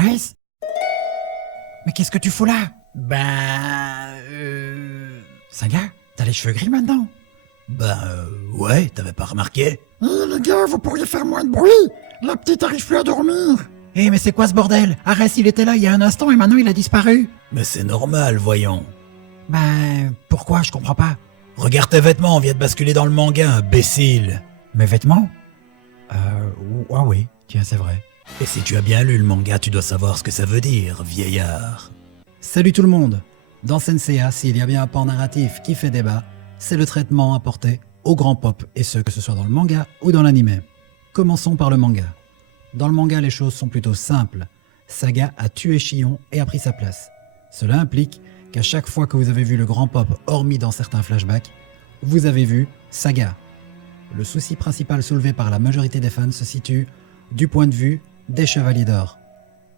Arès? Mais qu'est-ce que tu fous là? Saga, t'as les cheveux gris maintenant? Ouais, t'avais pas remarqué? Eh les gars, vous pourriez faire moins de bruit. La petite arrive plus à dormir. Eh mais c'est quoi ce bordel? Arès il était là il y a un instant et maintenant il a disparu. Mais c'est normal, voyons. Pourquoi? Je comprends pas. Regarde tes vêtements, on vient de basculer dans le manga, imbécile. Mes vêtements? Ah oui, tiens c'est vrai. Et si tu as bien lu le manga, tu dois savoir ce que ça veut dire, vieillard. Salut tout le monde. Dans Senseiya, s'il y a bien un pan narratif qui fait débat, c'est le traitement apporté au grand pop, et ce que ce soit dans le manga ou dans l'anime. Commençons par le manga. Dans le manga, les choses sont plutôt simples. Saga a tué Shion et a pris sa place. Cela implique qu'à chaque fois que vous avez vu le grand pop, hormis dans certains flashbacks, vous avez vu Saga. Le souci principal soulevé par la majorité des fans se situe du point de vue des Chevaliers d'Or.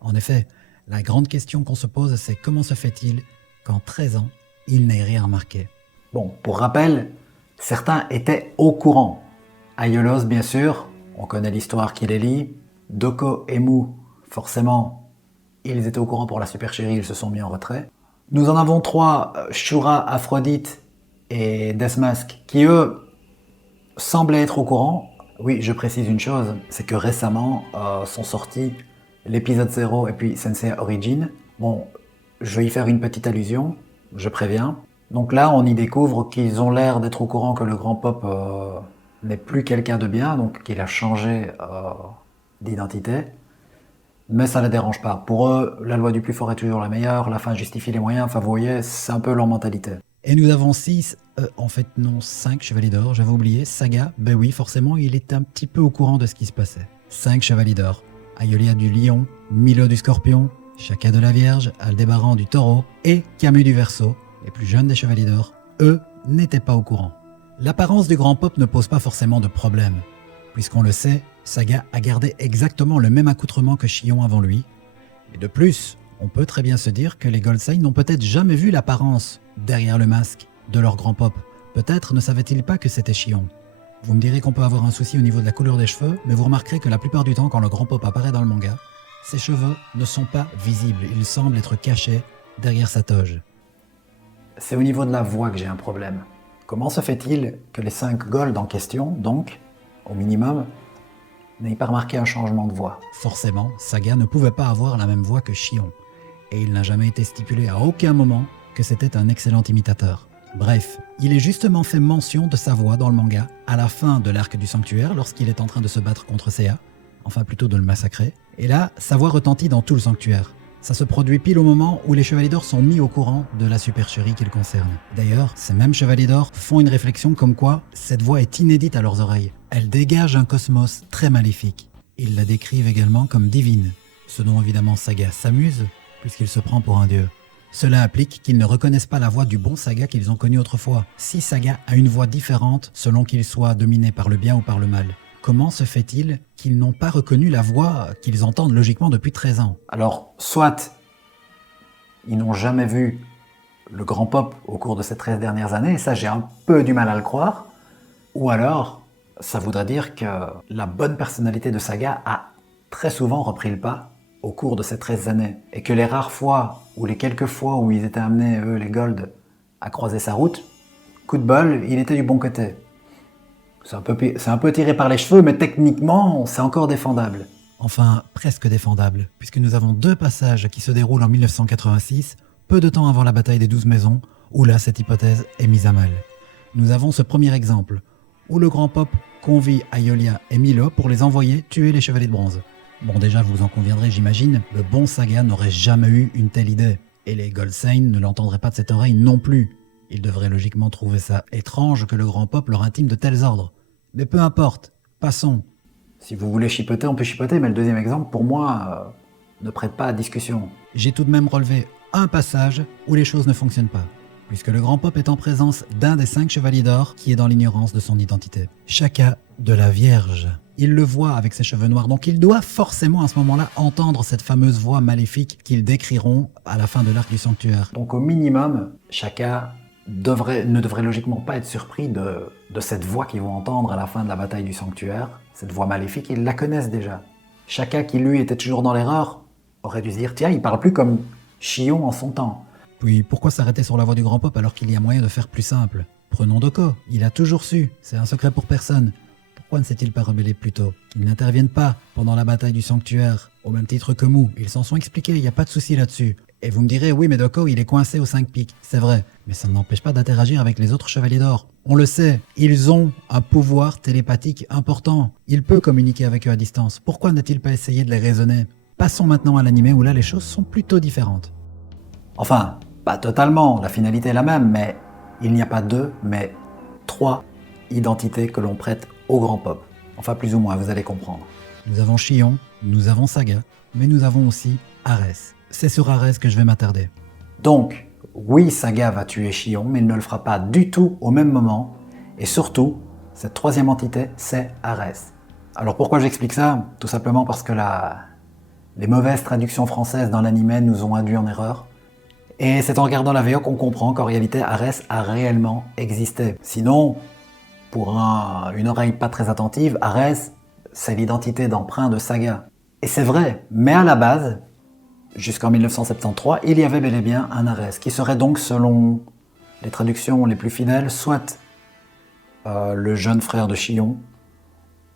En effet, la grande question qu'on se pose, c'est comment se fait-il qu'en 13 ans, il n'ait rien remarqué. Bon, pour rappel, certains étaient au courant. Aiolos, bien sûr, on connaît l'histoire qui les lie. Doko et Mu, forcément, ils étaient au courant pour la super chérie, ils se sont mis en retrait. Nous en avons 3, Shura, Aphrodite et Deathmask, qui eux semblaient être au courant. Oui, je précise une chose, c'est que récemment sont sortis l'épisode 0 et puis Senseiya Origin. Bon, je vais y faire une petite allusion, je préviens. Donc là, on y découvre qu'ils ont l'air d'être au courant que le grand pop n'est plus quelqu'un de bien, donc qu'il a changé d'identité. Mais ça ne les dérange pas. Pour eux, la loi du plus fort est toujours la meilleure, la fin justifie les moyens, enfin vous voyez, c'est un peu leur mentalité. Et nous avons 5 Chevaliers d'Or, j'avais oublié. Saga, ben oui, forcément, il est un petit peu au courant de ce qui se passait. 5 Chevaliers d'Or. Aiolia du Lion, Milo du Scorpion, Shaka de la Vierge, Aldébaran du Taureau et Camus du Verseau, les plus jeunes des Chevaliers d'Or, eux, n'étaient pas au courant. L'apparence du grand pop ne pose pas forcément de problème. Puisqu'on le sait, Saga a gardé exactement le même accoutrement que Shion avant lui. Et de plus, on peut très bien se dire que les Goldstein n'ont peut-être jamais vu l'apparence derrière le masque de leur grand pop. Peut-être ne savaient-ils pas que c'était Shion. Vous me direz qu'on peut avoir un souci au niveau de la couleur des cheveux, mais vous remarquerez que la plupart du temps, quand le grand pop apparaît dans le manga, ses cheveux ne sont pas visibles, ils semblent être cachés derrière sa toge. C'est au niveau de la voix que j'ai un problème. Comment se fait-il que les 5 Gold en question, donc, au minimum, n'aient pas remarqué un changement de voix? Forcément, Saga ne pouvait pas avoir la même voix que Shion, et il n'a jamais été stipulé à aucun moment que c'était un excellent imitateur. Bref, il est justement fait mention de sa voix dans le manga à la fin de l'arc du sanctuaire lorsqu'il est en train de se battre contre Seiya, enfin plutôt de le massacrer, et là, sa voix retentit dans tout le sanctuaire. Ça se produit pile au moment où les Chevaliers d'Or sont mis au courant de la supercherie qu'ils concernent. D'ailleurs, ces mêmes Chevaliers d'Or font une réflexion comme quoi cette voix est inédite à leurs oreilles. Elle dégage un cosmos très maléfique. Ils la décrivent également comme divine, ce dont évidemment Saga s'amuse, puisqu'il se prend pour un dieu. Cela implique qu'ils ne reconnaissent pas la voix du bon Saga qu'ils ont connu autrefois. Si Saga a une voix différente selon qu'il soit dominé par le bien ou par le mal, comment se fait-il qu'ils n'ont pas reconnu la voix qu'ils entendent logiquement depuis 13 ans? Alors, soit ils n'ont jamais vu le grand pop au cours de ces 13 dernières années, et ça j'ai un peu du mal à le croire, ou alors ça voudrait dire que la bonne personnalité de Saga a très souvent repris le pas au cours de ces 13 années, et que les rares fois, ou les quelques fois où ils étaient amenés, eux les Gold, à croiser sa route, coup de bol, il était du bon côté. C'est un peu tiré par les cheveux, mais techniquement, c'est encore défendable. Enfin, presque défendable, puisque nous avons 2 passages qui se déroulent en 1986, peu de temps avant la bataille des 12 maisons, où là, cette hypothèse est mise à mal. Nous avons ce premier exemple, où le grand pop convie Aiolia et Milo pour les envoyer tuer les Chevaliers de Bronze. Bon, déjà, vous en conviendrez, j'imagine, le bon Saga n'aurait jamais eu une telle idée, et les Goldstein ne l'entendraient pas de cette oreille non plus. Ils devraient logiquement trouver ça étrange que le grand pop leur intime de tels ordres. Mais peu importe, passons. Si vous voulez chipoter, on peut chipoter, mais le deuxième exemple, pour moi, ne prête pas à discussion. J'ai tout de même relevé un passage où les choses ne fonctionnent pas, puisque le grand pop est en présence d'un des 5 Chevaliers d'Or qui est dans l'ignorance de son identité. Shaka de la Vierge. Il le voit avec ses cheveux noirs, donc il doit forcément à ce moment-là entendre cette fameuse voix maléfique qu'ils décriront à la fin de l'arc du sanctuaire. Donc au minimum, Shaka ne devrait logiquement pas être surpris de cette voix qu'ils vont entendre à la fin de la bataille du sanctuaire. Cette voix maléfique, ils la connaissent déjà. Shaka, qui lui était toujours dans l'erreur, aurait dû se dire, tiens, il parle plus comme Chion en son temps. Puis pourquoi s'arrêter sur la voie du grand pop alors qu'il y a moyen de faire plus simple? Prenons Doko, il a toujours su, c'est un secret pour personne. Pourquoi ne s'est-il pas rebellé plus tôt? Qu'ils n'interviennent pas pendant la bataille du sanctuaire, au même titre que Mu, ils s'en sont expliqués, il n'y a pas de souci là-dessus. Et vous me direz, oui mais Doko il est coincé aux 5 pics, c'est vrai, mais ça ne l'empêche pas d'interagir avec les autres chevaliers d'or. On le sait, ils ont un pouvoir télépathique important, il peut communiquer avec eux à distance, pourquoi n'a-t-il pas essayé de les raisonner? Passons maintenant à l'animé où là les choses sont plutôt différentes. Enfin, pas totalement, la finalité est la même, mais il n'y a pas 2, mais 3 identités que l'on prête au grand pop. Enfin, plus ou moins, vous allez comprendre. Nous avons Chion, nous avons Saga, mais nous avons aussi Arès. C'est sur Arès que je vais m'attarder. Donc, oui, Saga va tuer Chion, mais il ne le fera pas du tout au même moment. Et surtout, cette troisième entité, c'est Arès. Alors pourquoi j'explique ça? Tout simplement parce que les mauvaises traductions françaises dans l'anime nous ont induit en erreur. Et c'est en regardant la VO qu'on comprend qu'en réalité, Arès a réellement existé. Sinon, pour une oreille pas très attentive, Arès, c'est l'identité d'emprunt de Saga. Et c'est vrai, mais à la base, jusqu'en 1973, il y avait bel et bien un Arès, qui serait donc, selon les traductions les plus fidèles, soit le jeune frère de Chion,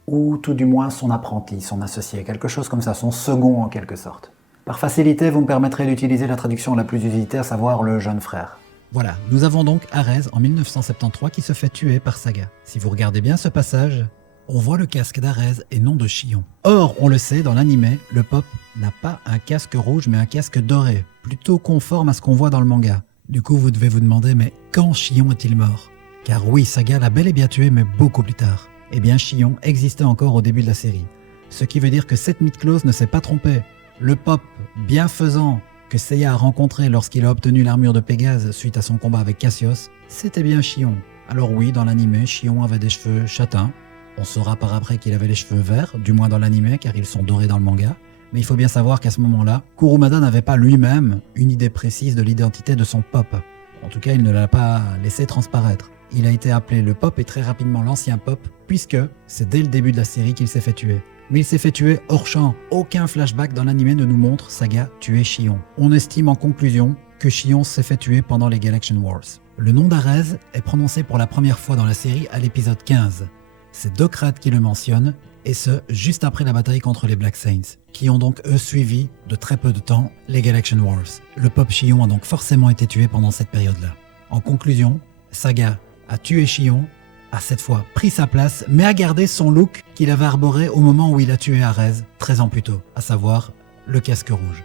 ou tout du moins son apprenti, son associé, quelque chose comme ça, son second en quelque sorte. Par facilité, vous me permettrez d'utiliser la traduction la plus usitée, à savoir le jeune frère. Voilà, nous avons donc Arès en 1973 qui se fait tuer par Saga. Si vous regardez bien ce passage, on voit le casque d'Arès et non de Chion. Or, on le sait, dans l'anime, le pop n'a pas un casque rouge mais un casque doré, plutôt conforme à ce qu'on voit dans le manga. Du coup, vous devez vous demander, mais quand Chion est-il mort? Car oui, Saga l'a bel et bien tué, mais beaucoup plus tard. Eh bien, Chion existait encore au début de la série. Ce qui veut dire que cette mythe-close ne s'est pas trompée. Le pop bienfaisant que Seiya a rencontré lorsqu'il a obtenu l'armure de Pégase suite à son combat avec Cassios, c'était bien Chion. Alors oui, dans l'anime, Chion avait des cheveux châtains. On saura par après qu'il avait les cheveux verts, du moins dans l'anime, car ils sont dorés dans le manga. Mais il faut bien savoir qu'à ce moment-là, Kurumada n'avait pas lui-même une idée précise de l'identité de son pop. En tout cas, il ne l'a pas laissé transparaître. Il a été appelé le pop et très rapidement l'ancien pop, puisque c'est dès le début de la série qu'il s'est fait tuer. Mais il s'est fait tuer hors champ. Aucun flashback dans l'anime ne nous montre Saga tuer Chion. On estime en conclusion que Chion s'est fait tuer pendant les Galaxian Wars. Le nom d'Arès est prononcé pour la première fois dans la série à l'épisode 15. C'est Docrate qui le mentionne, et ce, juste après la bataille contre les Black Saints, qui ont donc eux suivi de très peu de temps les Galaxian Wars. Le pop Chion a donc forcément été tué pendant cette période-là. En conclusion, Saga a tué Chion, a cette fois pris sa place, mais a gardé son look qu'il avait arboré au moment où il a tué Arès 13 ans plus tôt, à savoir le casque rouge.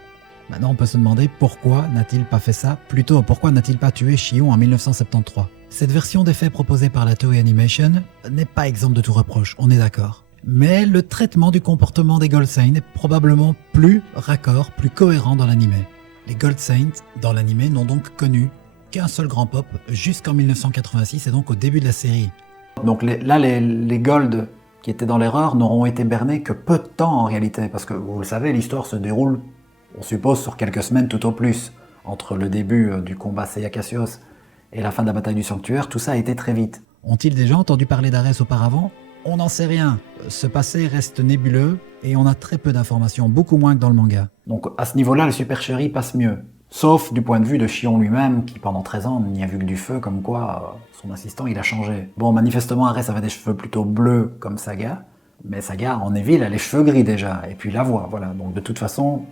Maintenant on peut se demander pourquoi n'a-t-il pas fait ça plus tôt, pourquoi n'a-t-il pas tué Chion en 1973. Cette version des faits proposée par la Toei Animation n'est pas exempte de tout reproche, on est d'accord. Mais le traitement du comportement des Gold Saints est probablement plus raccord, plus cohérent dans l'anime. Les Gold Saints, dans l'anime, n'ont donc connu qu'un seul grand pop jusqu'en 1986 et donc au début de la série. Donc les Gold qui étaient dans l'erreur n'auront été bernés que peu de temps en réalité, parce que vous le savez, l'histoire se déroule, on suppose, sur quelques semaines tout au plus. Entre le début du combat Seiya-Cassios et la fin de la bataille du sanctuaire, tout ça a été très vite. Ont-ils déjà entendu parler d'Arès auparavant? On n'en sait rien. Ce passé reste nébuleux et on a très peu d'informations, beaucoup moins que dans le manga. Donc à ce niveau-là, le Super Chéri passe mieux. Sauf du point de vue de Chion lui-même, qui pendant 13 ans n'y a vu que du feu, comme quoi son assistant il a changé. Bon, manifestement Arès avait des cheveux plutôt bleus comme Saga, mais Saga en Evil a les cheveux gris déjà, et puis la voix, voilà. Donc de toute façon,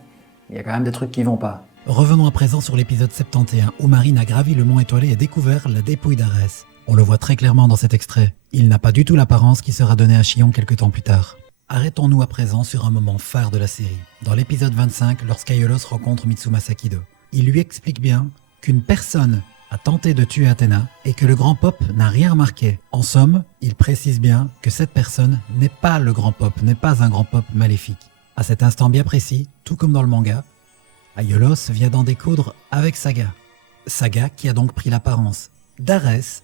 il y a quand même des trucs qui vont pas. Revenons à présent sur l'épisode 71, où Marine a gravi le mont étoilé et découvert la dépouille d'Arès. On le voit très clairement dans cet extrait. Il n'a pas du tout l'apparence qui sera donnée à Chion quelque temps plus tard. Arrêtons-nous à présent sur un moment phare de la série. Dans l'épisode 25, lorsqu'Aiolos rencontre Mitsuma Sakido. Il lui explique bien qu'une personne a tenté de tuer Athéna et que le grand pop n'a rien remarqué. En somme, il précise bien que cette personne n'est pas le grand pop, n'est pas un grand pop maléfique. À cet instant bien précis, tout comme dans le manga, Aiolos vient d'en découdre avec Saga. Saga qui a donc pris l'apparence d'Arès,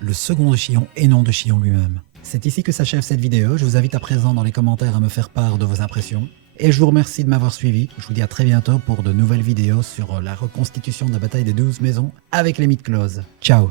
le second de Chion et non de Chion lui-même. C'est ici que s'achève cette vidéo. Je vous invite à présent dans les commentaires à me faire part de vos impressions. Et je vous remercie de m'avoir suivi. Je vous dis à très bientôt pour de nouvelles vidéos sur la reconstitution de la bataille des 12 maisons avec les mythes closes. Ciao!